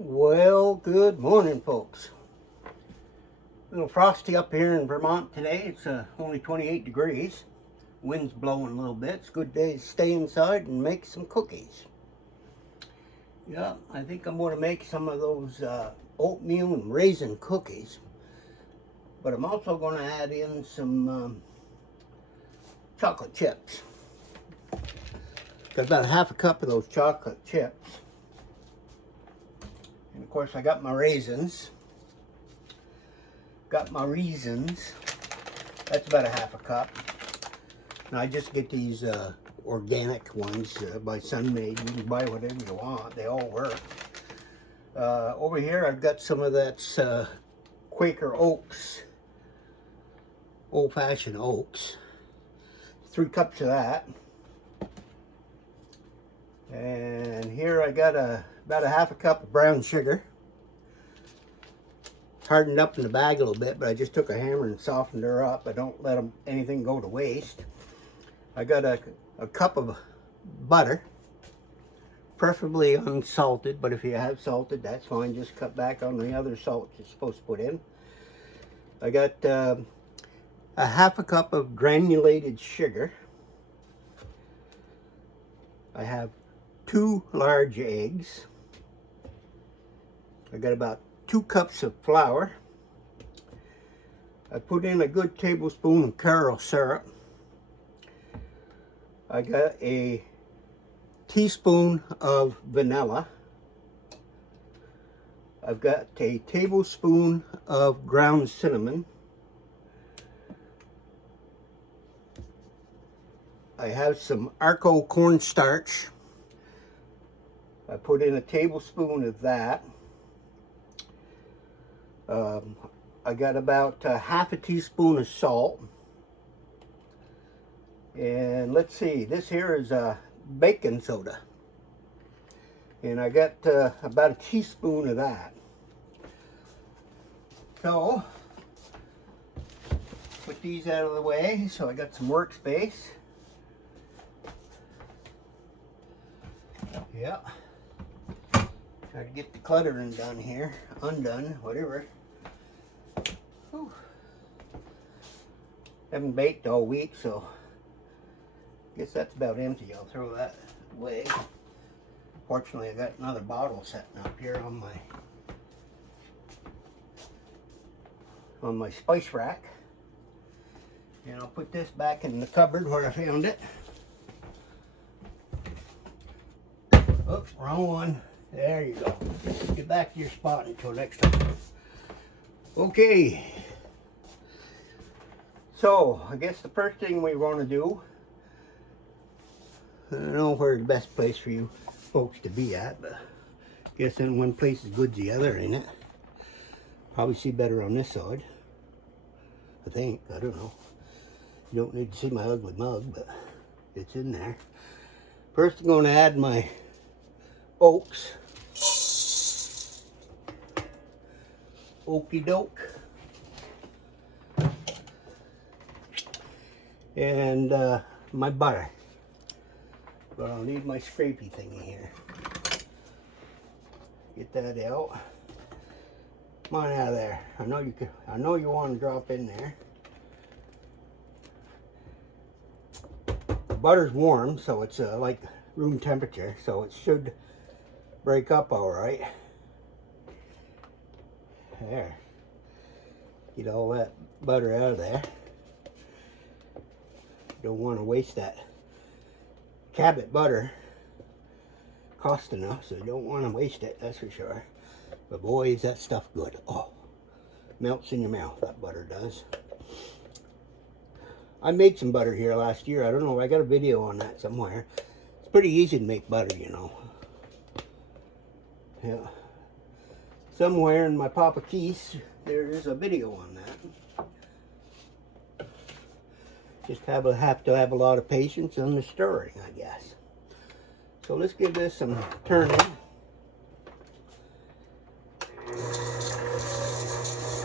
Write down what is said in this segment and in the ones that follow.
Well, good morning, folks. A little frosty up here in Vermont today. It's only 28 degrees. Wind's blowing a little bit. It's a good day to stay inside and make some cookies. Yeah, I think I'm going to make some of those oatmeal and raisin cookies. But I'm also going to add in some chocolate chips. Got about half a cup of those chocolate chips. And of course I got my raisins. That's about a half a cup. Now I just get these organic ones by Sunmade. You can buy whatever you want. They all work. Over here I've got some of that Quaker Oats. Old-fashioned oats. 3 cups of that. And here I got about a half a cup of brown sugar. Hardened up in the bag a little bit, but I just took a hammer and softened her up. I don't let anything go to waste. I got a cup of butter, preferably unsalted, but if you have salted, that's fine. Just cut back on the other salt you're supposed to put in. I got a half a cup of granulated sugar. I have 2 large eggs. I got about 2 cups of flour. I put in a good tablespoon of caramel syrup. I got a teaspoon of vanilla. I've got a tablespoon of ground cinnamon. I have some Arco cornstarch. I put in a tablespoon of that. I got about half a teaspoon of salt. And let's see, this here is baking soda. And I got about a teaspoon of that. So, put these out of the way so I got some workspace. Yeah. Try to get the cluttering done here. Undone, whatever. Whew. Haven't baked all week, so I guess that's about empty. I'll throw that away. Fortunately, I got another bottle sitting up here on my spice rack. And I'll put this back in the cupboard where I found it. Oops, wrong one. There you go. Get back to your spot until next time. Okay. So, I guess the first thing we want to do, I don't know where the best place for you folks to be at, but I guess in one place is good as the other, ain't it? Probably see better on this side. I think. I don't know. You don't need to see my ugly mug, but it's in there. First I'm going to add my oats. Okie doke. And my butter. But I'll need my scrapey thingy here. Get that out. Come on out of there. I know you want to drop in there. The butter's warm, so it's like room temperature, so it should break up all right. There. Get all that butter out of there. Don't want to waste that Cabot butter. Cost enough, so you don't want to waste it, that's for sure. But boy, is that stuff good. Oh, melts in your mouth, that butter does. I made some butter here last year. I don't know, I got a video on that somewhere. It's pretty easy to make butter, you know. Yeah. Somewhere in my Papa Keith, there is a video on that. Just have to have a lot of patience on the stirring, I guess. So let's give this some turning.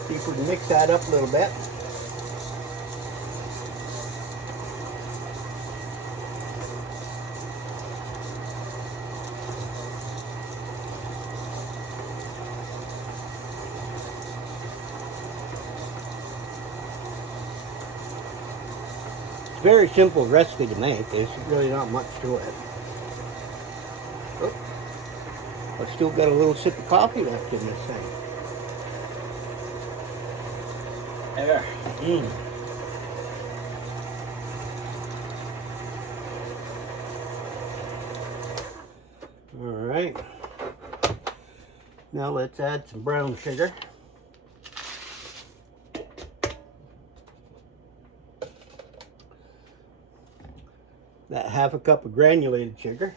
See if we can mix that up a little bit. Very simple recipe to make. There's really not much to it. Oh, I've still got a little sip of coffee left in this thing. There. All right. Now let's add some brown sugar. That half a cup of granulated sugar.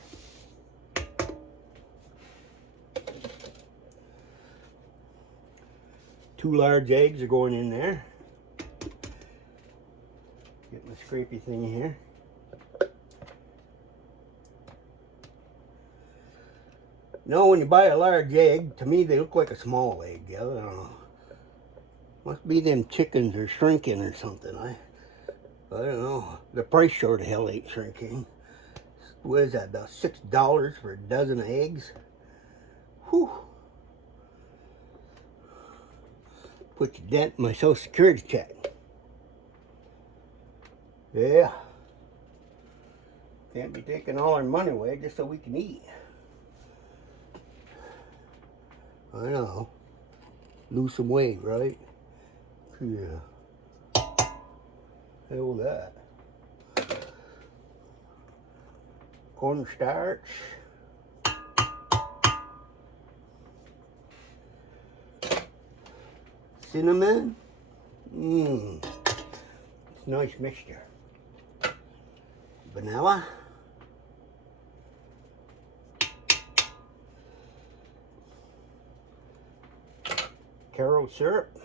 Two large eggs are going in there. Get my scrapey thing here. No, when you buy a large egg, to me they look like a small egg. I don't know. Must be them chickens are shrinking or something. I don't know. The price sure the hell ain't shrinking. What is that, about $6 for a dozen eggs? Whew. Put your dent in my Social Security check. Yeah. Can't be taking all our money away just so we can eat. I know. Lose some weight, right? Yeah. Hell with that. Cornstarch. Cinnamon. It's a nice mixture. Vanilla. Carob syrup.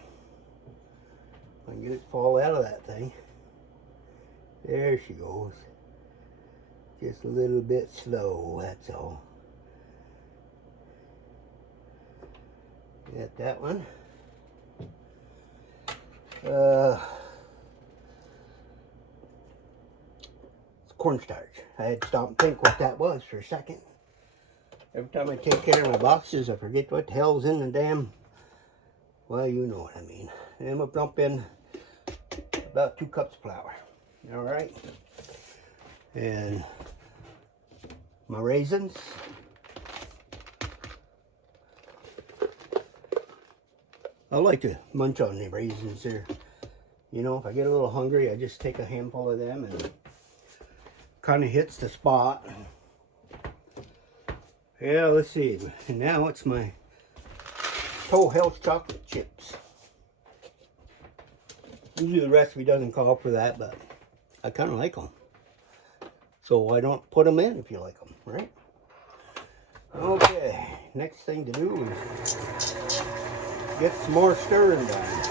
I can get it to fall out of that thing. There she goes. Just a little bit slow, that's all. Got that one. It's cornstarch. I had to stop and think what that was for a second. Every time I take care of my boxes, I forget what the hell's in the damn. Well, you know what I mean. And I'm gonna dump in about 2 cups of flour. All right. And my raisins. I like to munch on the raisins there. You know, if I get a little hungry, I just take a handful of them and kind of hits the spot. Yeah, let's see. And now it's my Toll Health chocolate chips. Usually the recipe doesn't call for that, but I kind of like them. So why don't put them in if you like them, right? Okay, next thing to do is get some more stirring done.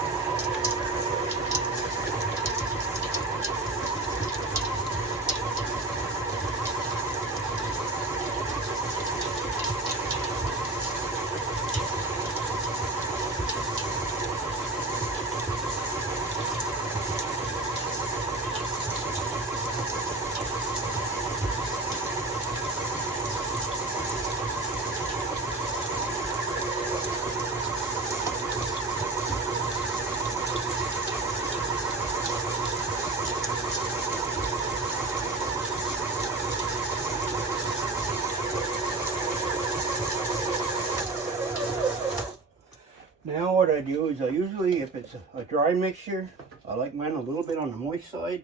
Now what I do is I usually, if it's a dry mixture, I like mine a little bit on the moist side.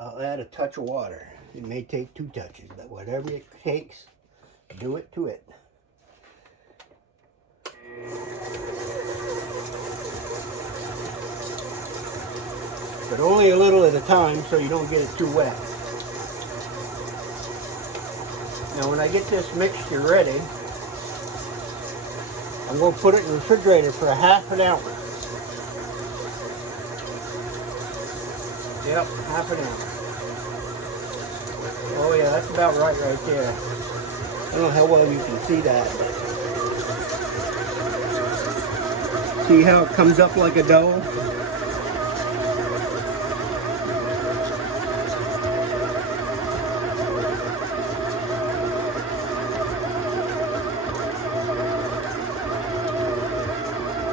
I'll add a touch of water. It may take 2 touches, but whatever it takes, do it to it. But only a little at a time so you don't get it too wet. Now when I get this mixture ready, I'm going to put it in the refrigerator for a half an hour. Yep, half an hour. Oh yeah, that's about right there. I don't know how well you can see that. See how it comes up like a dough?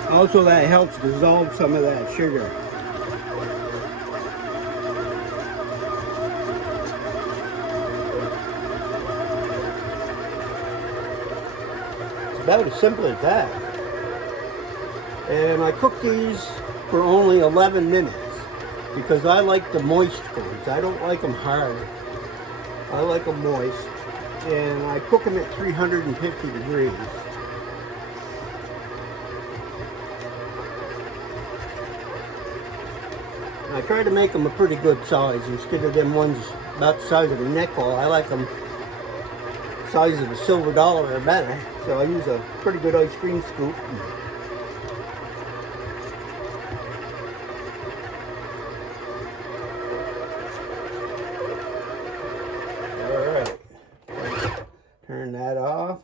Also, that helps dissolve some of that sugar. about as simple as that. And I cook these for only 11 minutes because I like the moist foods. I don't like them hard. I like them moist. And I cook them at 350 degrees. I try to make them a pretty good size instead of them ones about the size of a nickel. I like them size of a silver dollar or better. So I use a pretty good ice cream scoop. Alright. Turn that off.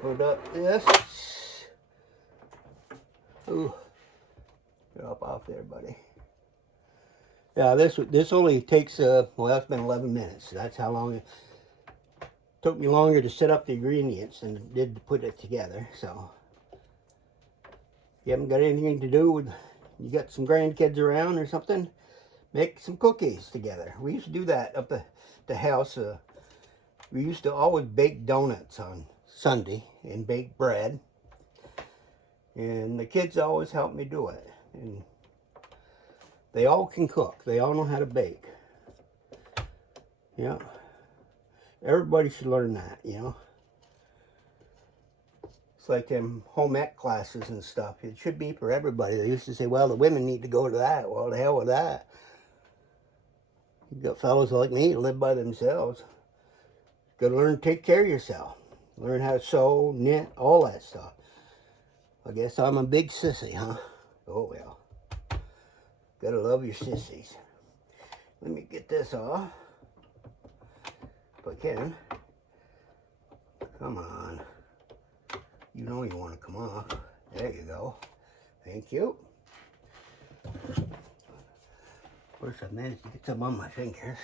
Put up this. Ooh. Get up off there, buddy. Yeah, this only takes, well, that's been 11 minutes. That's how long it took me longer to set up the ingredients than it did to put it together. So, you haven't got anything to do with, you got some grandkids around or something, make some cookies together. We used to do that up at the house. We used to always bake donuts on Sunday and bake bread. And the kids always helped me do it. And they all can cook. They all know how to bake. Yeah. Everybody should learn that, you know. It's like them home ec classes and stuff. It should be for everybody. They used to say, well, the women need to go to that. Well, the hell with that. You got fellows like me to live by themselves. Got to learn to take care of yourself. Learn how to sew, knit, all that stuff. I guess I'm a big sissy, huh? Oh, well. Gotta love your sissies. Let me get this off. If I can. Come on. You know you want to come off. There you go. Thank you. Of course, I managed to get some on my fingers.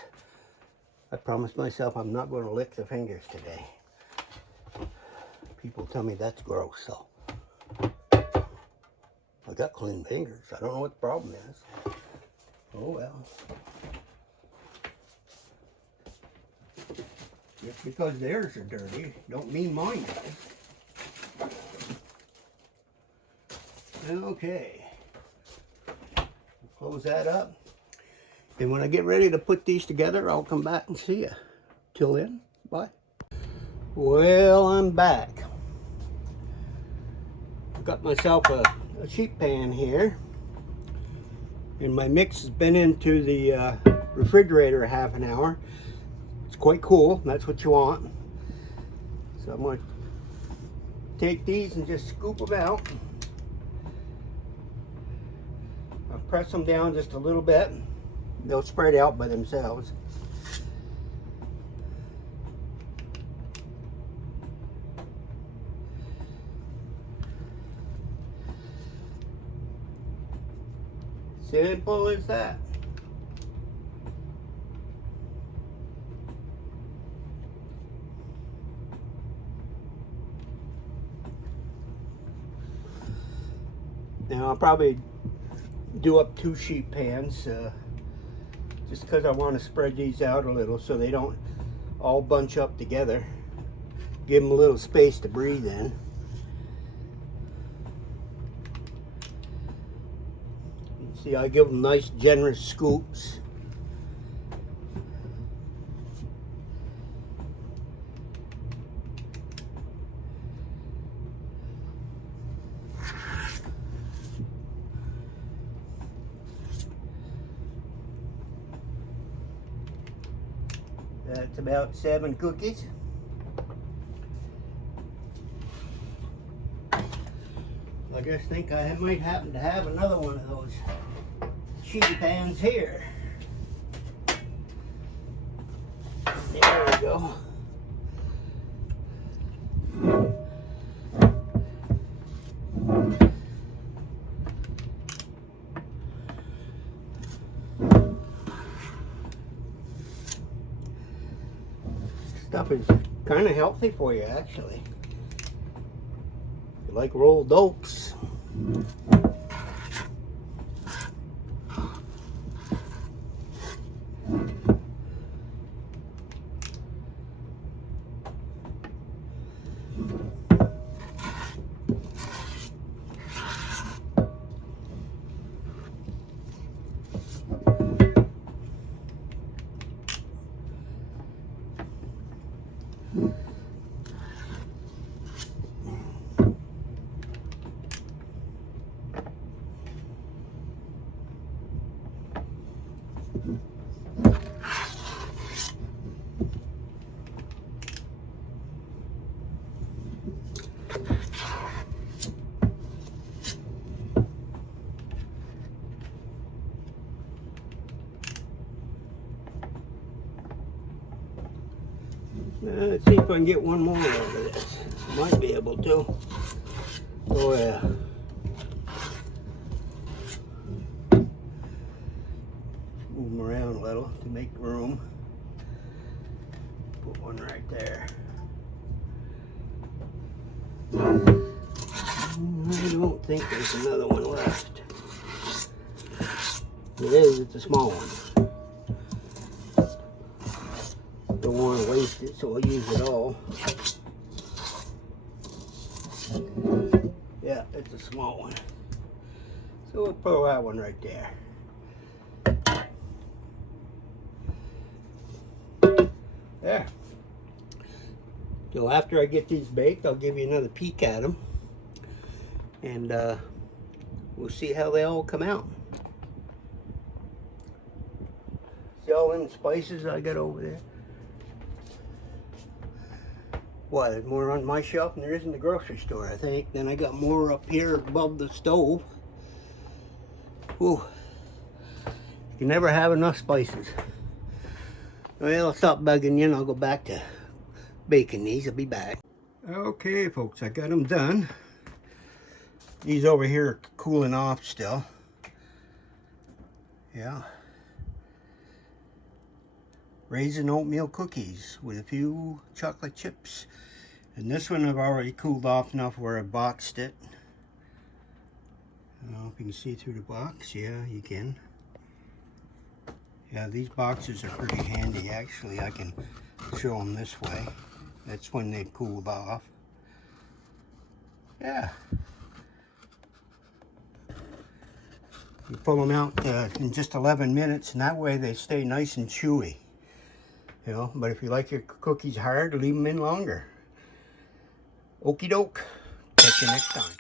I promised myself I'm not going to lick the fingers today. People tell me that's gross, so. I got clean fingers. I don't know what the problem is. Oh well. Just because theirs are dirty, don't mean mine does. Okay. Close that up. And when I get ready to put these together, I'll come back and see you. Till then, bye. Well, I'm back. Got myself a sheet pan here, and my mix has been into the refrigerator a half an hour. It's quite cool. That's what you want. So I'm going to take these and just scoop them out. I'll press them down just a little bit. They'll spread out by themselves. Simple as that. Now I'll probably do up 2 sheet pans just because I want to spread these out a little so they don't all bunch up together. Give them a little space to breathe in. See, I give them nice, generous scoops. That's about 7 cookies. I just think I might happen to have another one of those sheet pans here. There we go. Stuff is kind of healthy for you, actually. If you like rolled oats. Let's see if I can get one more out of this. Might be able to. Oh yeah. Move them around a little to make room. Put one right there. I don't think there's another one left. It is, it's a small one. Don't want to waste it, so I'll use it all. Yeah, it's a small one. So we'll throw that one right there. There. So after I get these baked, I'll give you another peek at them. And we'll see how they all come out. See all them spices I got over there? Why, there's more on my shelf than there is in the grocery store, I think. Then I got more up here above the stove. Ooh. You can never have enough spices. Well, I'll stop bugging you and I'll go back to baking these. I'll be back. Okay, folks, I got them done. These over here are cooling off still. Yeah. Raisin oatmeal cookies with a few chocolate chips. And this one I've already cooled off enough where I boxed it. I don't know if you can see through the box. Yeah, you can. Yeah, these boxes are pretty handy. Actually, I can show them this way. That's when they've cooled off. Yeah. You pull them out in just 11 minutes, and that way they stay nice and chewy. You know, but if you like your cookies hard, leave them in longer. Okie doke. Catch you next time.